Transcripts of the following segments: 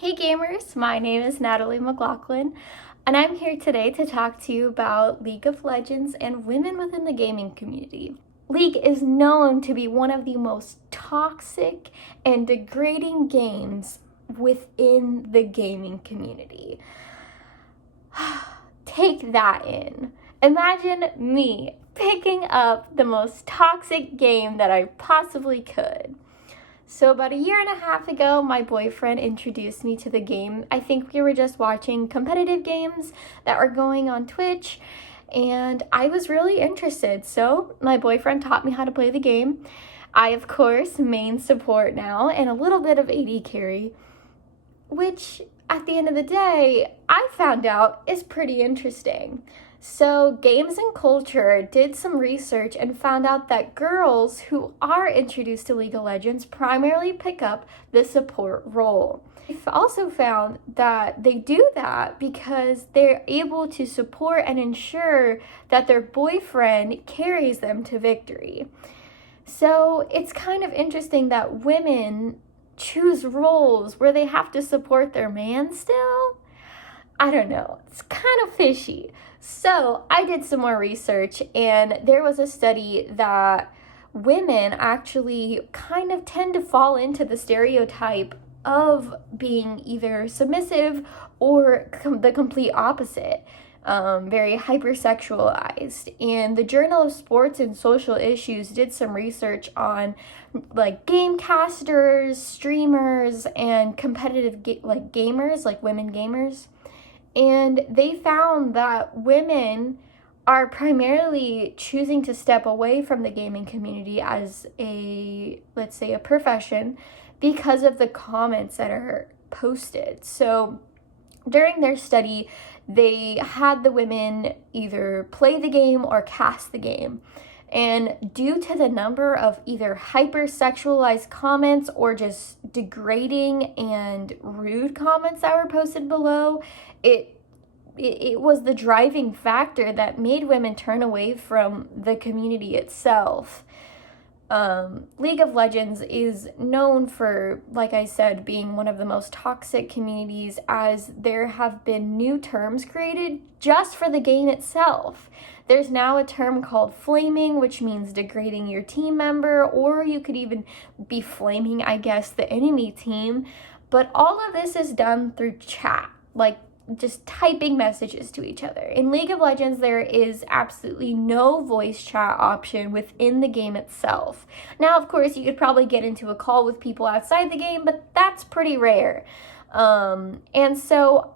Hey gamers, my name is Natalie McLaughlin, and I'm here today to talk to you about League of Legends and women within the gaming community. League is known to be one of the most toxic and degrading games within the gaming community. Take that in. Imagine me picking up the most toxic game that I possibly could. So about a year and a half ago, my boyfriend introduced me to the game. I think we were just watching competitive games that were going on Twitch, and I was really interested. So my boyfriend taught me how to play the game. I, of course, main support now and a little bit of AD carry, which at the end of the day, I found out is pretty interesting. So Games and Culture did some research and found out that girls who are introduced to League of Legends primarily pick up the support role. They've also found that they do that because they're able to support and ensure that their boyfriend carries them to victory. So it's kind of interesting that women choose roles where they have to support their man still. I don't know, it's kind of fishy. So I did some more research, and there was a study that women actually kind of tend to fall into the stereotype of being either submissive or the complete opposite, very hypersexualized. And the Journal of Sports and Social Issues did some research on like gamecasters, streamers, and competitive gamers, like women gamers. And they found that women are primarily choosing to step away from the gaming community as let's say, a profession because of the comments that are posted. So during their study, they had the women either play the game or cast the game. And due to the number of either hypersexualized comments or just degrading and rude comments that were posted below, it was the driving factor that made women turn away from the community itself. League of Legends is known for, like I said, being one of the most toxic communities, as there have been new terms created just for the game itself. There's now a term called flaming, which means degrading your team member, or you could even be flaming, I guess, the enemy team. But all of this is done through chat, like just typing messages to each other. In League of Legends, there is absolutely no voice chat option within the game itself. Now, of course, you could probably get into a call with people outside the game, but that's pretty rare. And so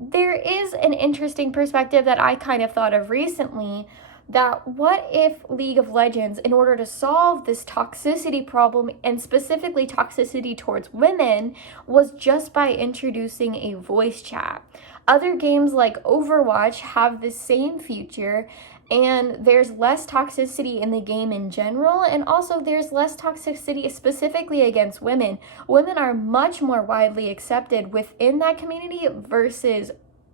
there is an interesting perspective that I kind of thought of recently, that what if League of Legends, in order to solve this toxicity problem, and specifically toxicity towards women, was just by introducing a voice chat. Other games like Overwatch have the same feature, and there's less toxicity in the game in general, and also there's less toxicity specifically against women. Women are much more widely accepted within that community versus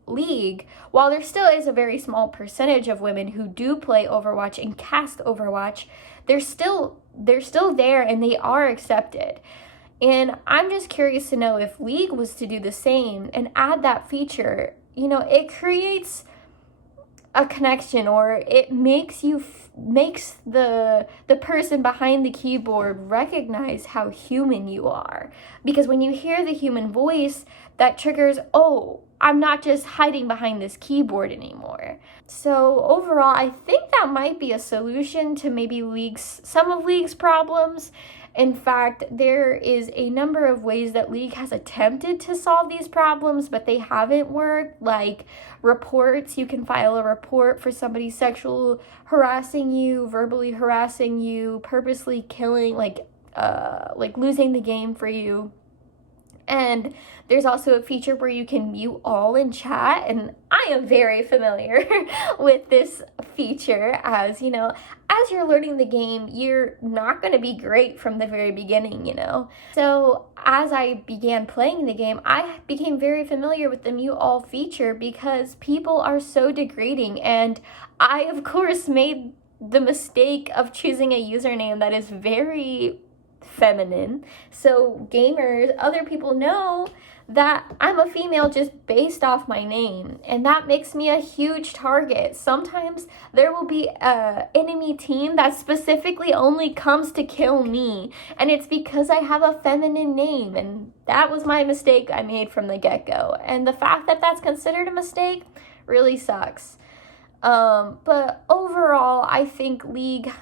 League. While there still is a very small percentage of women who do play Overwatch and cast Overwatch, they're still there and they are accepted. And I'm just curious to know if League was to do the same and add that feature, it creates a connection, or it makes the person behind the keyboard recognize how human you are. Because when you hear the human voice, that triggers, oh, I'm not just hiding behind this keyboard anymore. So overall, I think that might be a solution to maybe some of League's problems. In fact, there is a number of ways that League has attempted to solve these problems, but they haven't worked, like reports. You can file a report for somebody sexual harassing you, verbally harassing you, purposely killing, like losing the game for you. And there's also a feature where you can mute all in chat, and I am very familiar with this feature, as as you're learning the game, you're not going to be great from the very beginning, So as I began playing the game, I became very familiar with the mute all feature because people are so degrading, and I, of course, made the mistake of choosing a username that is very feminine. So gamers, other people know that I'm a female just based off my name, and that makes me a huge target. Sometimes there will be a enemy team that specifically only comes to kill me, and it's because I have a feminine name, and that was my mistake I made from the get-go. And the fact that that's considered a mistake really sucks. But overall, I think League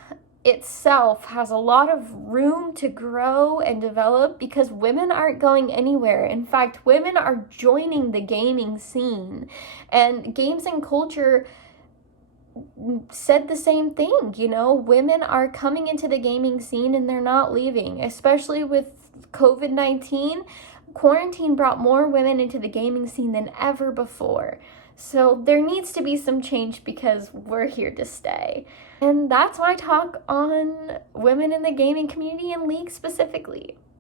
itself has a lot of room to grow and develop because women aren't going anywhere. In fact, women are joining the gaming scene, and Games and Culture said the same thing. You know, women are coming into the gaming scene and they're not leaving, especially with COVID-19. Quarantine brought more women into the gaming scene than ever before. So there needs to be some change because we're here to stay. And that's my talk on women in the gaming community and League specifically.